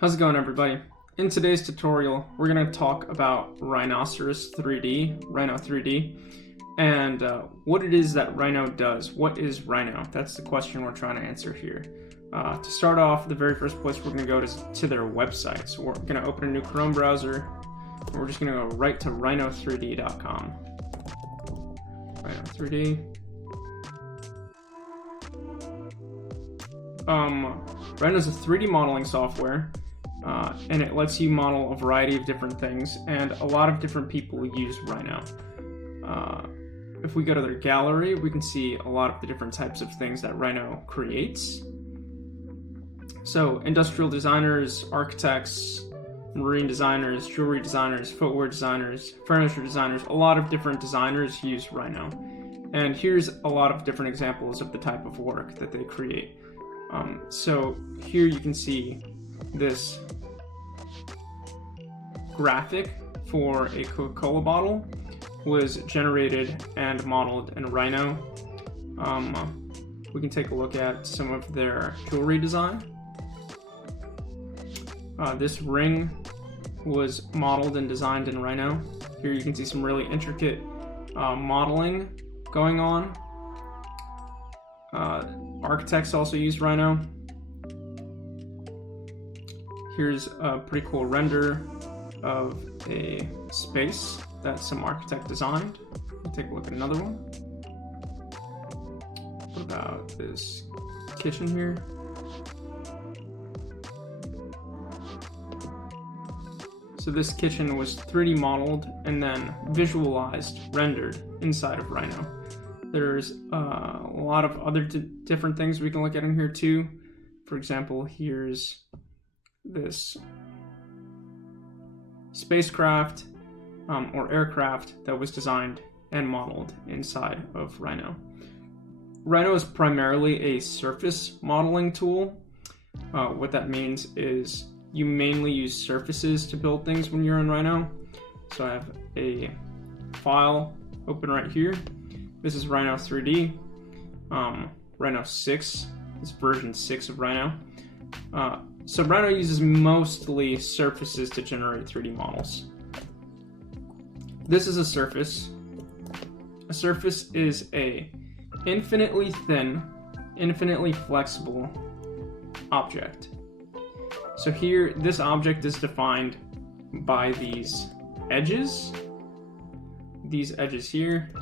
How's it going, everybody? In today's tutorial, we're going to talk about Rhinoceros 3D, Rhino 3D, and what it is that Rhino does. What is Rhino? That's the question we're trying to answer here. To start off, the very first place we're going to go to their website. So we're going to open a new Chrome browser, and we're just going to go right to rhino3d.com. Rhino 3D. Rhino's a 3D modeling software. And it lets you model a variety of different things, and a lot of different people use Rhino. If we go to their gallery, we can see a lot of the different types of things that Rhino creates. So industrial designers, architects, marine designers, jewelry designers, footwear designers, furniture designers, a lot of different designers use Rhino. And here's a lot of different examples of the type of work that they create. So here you can see this graphic for a Coca-Cola bottle was generated and modeled in Rhino. We can take a look at some of their jewelry design. This ring was modeled and designed in Rhino. Here you can see some really intricate modeling going on. Architects also use Rhino. Here's a pretty cool render of a space that some architect designed. We'll take a look at another one. What about this kitchen here? So this kitchen was 3D modeled and then visualized, rendered inside of Rhino. There's a lot of other different things we can look at in here too. For example, here's this spacecraft or aircraft that was designed and modeled inside of Rhino. Rhino is primarily a surface modeling tool. What that means is you mainly use surfaces to build things when you're in Rhino. So I have a file open right here. This is Rhino 3D. Rhino 6 is version 6 of Rhino. So Rhino uses mostly surfaces to generate 3D models. This is a surface. A surface is a infinitely thin, infinitely flexible object. So here, this object is defined by these edges here,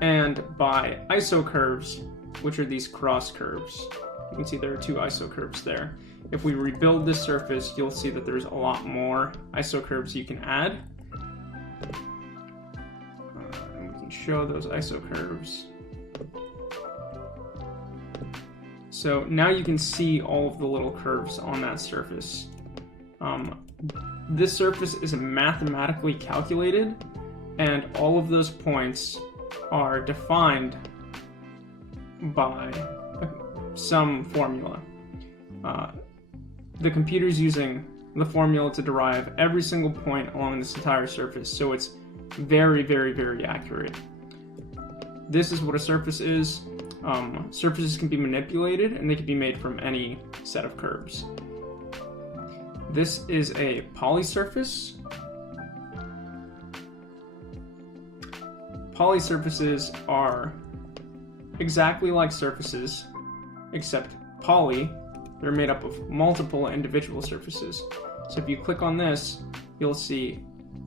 and by isocurves, which are these cross curves. You can see there are two isocurves there. If we rebuild this surface, you'll see that there's a lot more isocurves you can add. And we can show those isocurves. So now you can see all of the little curves on that surface. This surface is mathematically calculated, and all of those points are defined by some formula. The computer's using the formula to derive every single point along this entire surface, so it's very, very, very accurate. This is what a surface is. Surfaces can be manipulated, and they can be made from any set of curves. This is a polysurface. Polysurfaces are exactly like surfaces, except poly, they're made up of multiple individual surfaces. So if you click on this, you'll see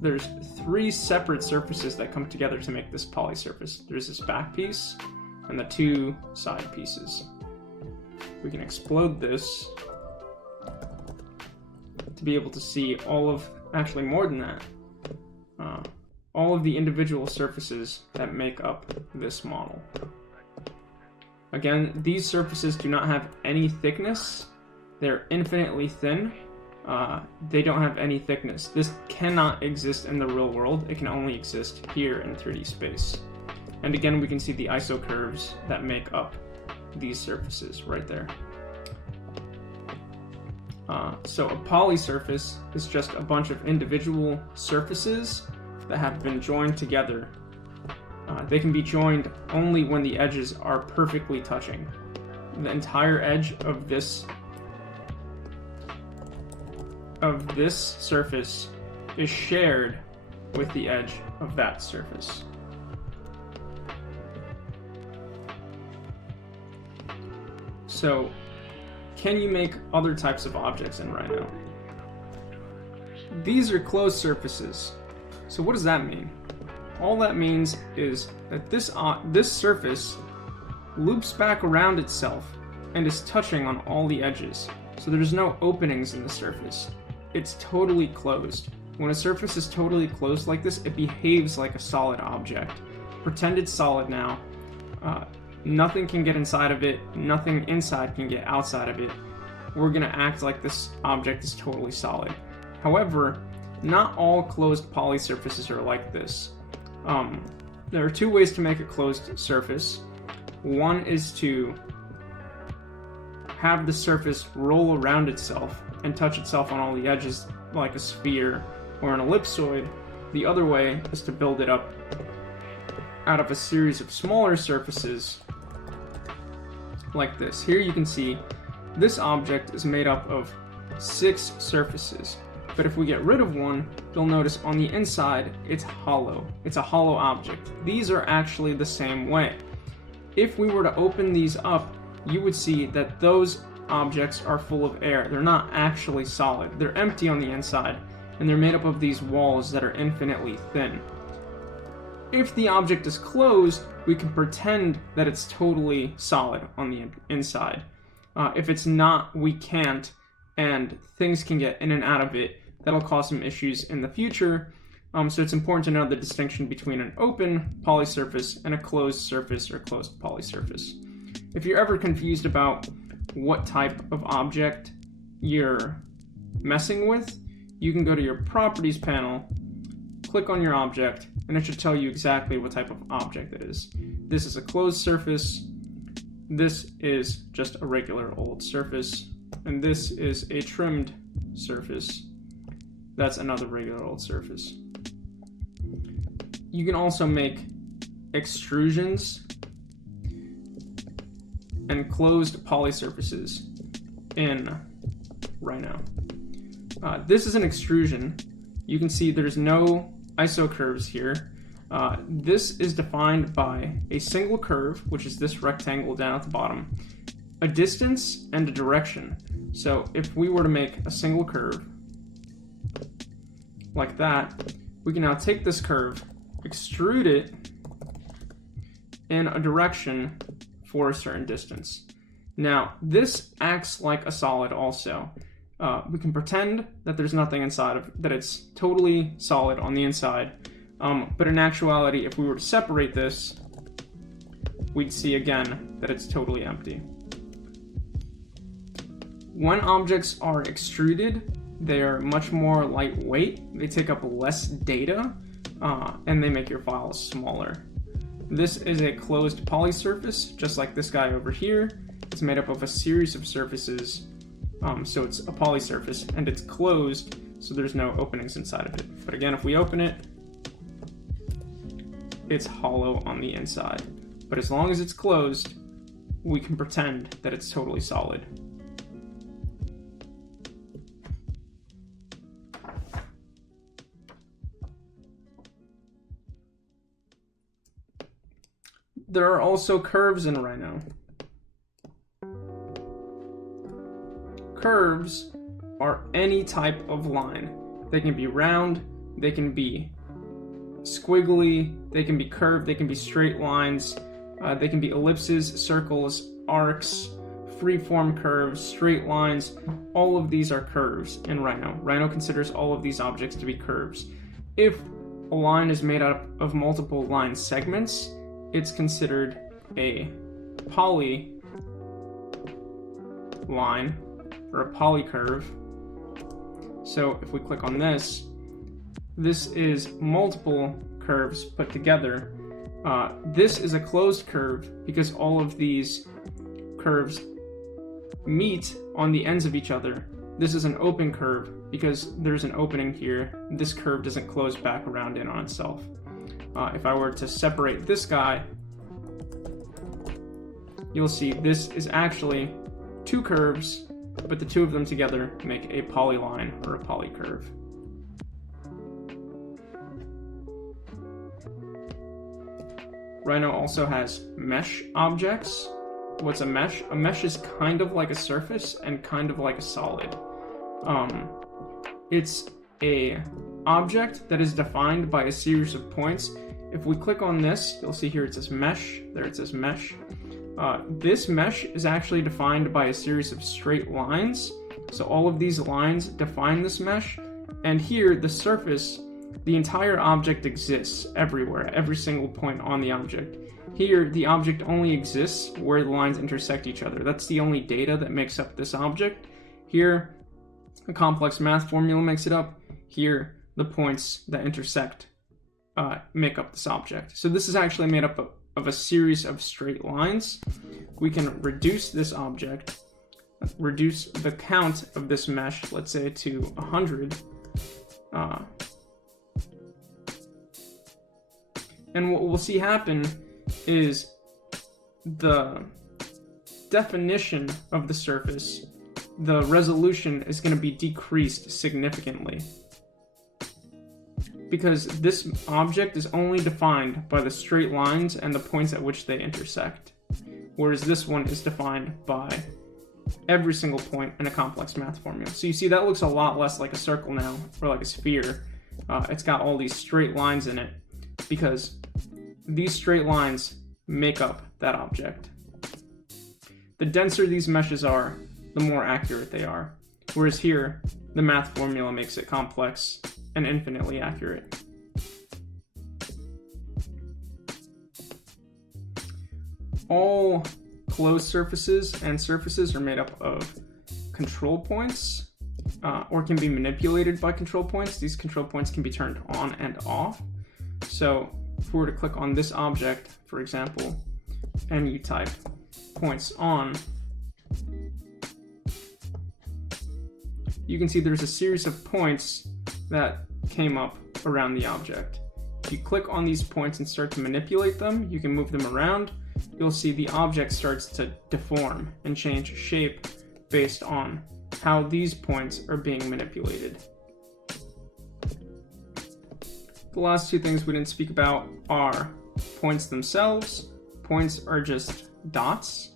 there's 3 separate surfaces that come together to make this poly surface. There's this back piece and the 2 side pieces. We can explode this to be able to see actually more than that, all of the individual surfaces that make up this model. Again, these surfaces do not have any thickness. They're infinitely thin. They don't have any thickness. This cannot exist in the real world. It can only exist here in 3D space. And again, we can see the isocurves that make up these surfaces right there. So a polysurface is just a bunch of individual surfaces that have been joined together. They can be joined only when the edges are perfectly touching. The entire edge of this of this surface is shared with the edge of that surface. So, can you make other types of objects in Rhino? These are closed surfaces. So what does that mean? All that means is that this surface loops back around itself and is touching on all the edges. So there's no openings in the surface. It's totally closed. When a surface is totally closed like this, it behaves like a solid object. Pretend it's solid now. Nothing can get inside of it. Nothing inside can get outside of it. We're gonna act like this object is totally solid. However, not all closed poly surfaces are like this. There are two ways to make a closed surface. One is to have the surface roll around itself and touch itself on all the edges like a sphere or an ellipsoid. The other way is to build it up out of a series of smaller surfaces like this. Here you can see this object is made up of 6 surfaces. But if we get rid of one, you'll notice on the inside, it's hollow. It's a hollow object. These are actually the same way. If we were to open these up, you would see that those objects are full of air. They're not actually solid. They're empty on the inside, and they're made up of these walls that are infinitely thin. If the object is closed, we can pretend that it's totally solid on the inside. If it's not, we can't, and things can get in and out of it. That'll cause some issues in the future. So it's important to know the distinction between an open poly surface and a closed surface or closed poly surface. If you're ever confused about what type of object you're messing with, you can go to your properties panel, click on your object, and it should tell you exactly what type of object it is. This is a closed surface. This is just a regular old surface. And this is a trimmed surface. That's another regular old surface. You can also make extrusions and closed poly surfaces in Rhino. This is an extrusion. You can see there's no isocurves here. This is defined by a single curve, which is this rectangle down at the bottom, a distance, and a direction. So if we were to make a single curve like that, we can now take this curve, extrude it in a direction for a certain distance. Now, this acts like a solid also. We can pretend that there's nothing inside of it, that it's totally solid on the inside. But in actuality, if we were to separate this, we'd see again that it's totally empty. When objects are extruded, they are much more lightweight, they take up less data, and they make your files smaller. This is a closed poly surface, just like this guy over here. It's made up of a series of surfaces, so it's a poly surface, and it's closed, so there's no openings inside of it. But again, if we open it, it's hollow on the inside. But as long as it's closed, we can pretend that it's totally solid. There are also curves in Rhino. Curves are any type of line. They can be round, they can be squiggly, they can be curved, they can be straight lines, they can be ellipses, circles, arcs, freeform curves, straight lines. All of these are curves in Rhino. Rhino considers all of these objects to be curves. If a line is made up of multiple line segments, it's considered a poly line or a polycurve. So if we click on this, this is multiple curves put together. This is a closed curve because all of these curves meet on the ends of each other. This is an open curve because there's an opening here. This curve doesn't close back around in on itself. If I were to separate this guy, you'll see this is actually two curves but the two of them together make a polyline or a polycurve. Rhino also has mesh objects. What's a mesh? A mesh is kind of like a surface and kind of like a solid. It's a object that is defined by a series of points. If we click on this, you'll see here it says mesh. There it says mesh. This mesh is actually defined by a series of straight lines. So all of these lines define this mesh. And here, the surface, the entire object exists everywhere, every single point on the object. Here, the object only exists where the lines intersect each other. That's the only data that makes up this object. Here, a complex math formula makes it up. Here, the points that intersect make up this object. So this is actually made up of a series of straight lines. We can reduce this object, reduce the count of this mesh, let's say to 100. And what we'll see happen is the definition of the surface, the resolution is going to be decreased significantly, because this object is only defined by the straight lines and the points at which they intersect, whereas this one is defined by every single point in a complex math formula. So you see that looks a lot less like a circle now, or like a sphere. It's got all these straight lines in it, because these straight lines make up that object. The denser these meshes are, the more accurate they are. Whereas here, the math formula makes it complex and infinitely accurate. All closed surfaces and surfaces are made up of control points, or can be manipulated by control points. These control points can be turned on and off. So if we were to click on this object, for example, and you type points on, you can see there's a series of points that came up around the object. If you click on these points and start to manipulate them, you can move them around. You'll see the object starts to deform and change shape based on how these points are being manipulated. The last two things we didn't speak about are points themselves. Points are just dots.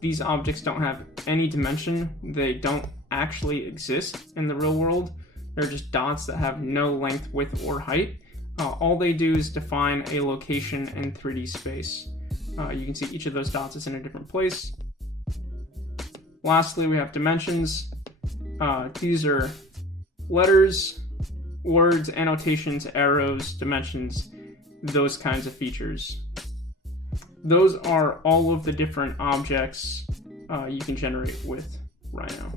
These objects don't have any dimension. They don't actually exist in the real world. They're just dots that have no length, width, or height. All they do is define a location in 3D space. You can see each of those dots is in a different place. Lastly, we have dimensions. These are letters, words, annotations, arrows, dimensions, those kinds of features. Those are all of the different objects you can generate with Rhino.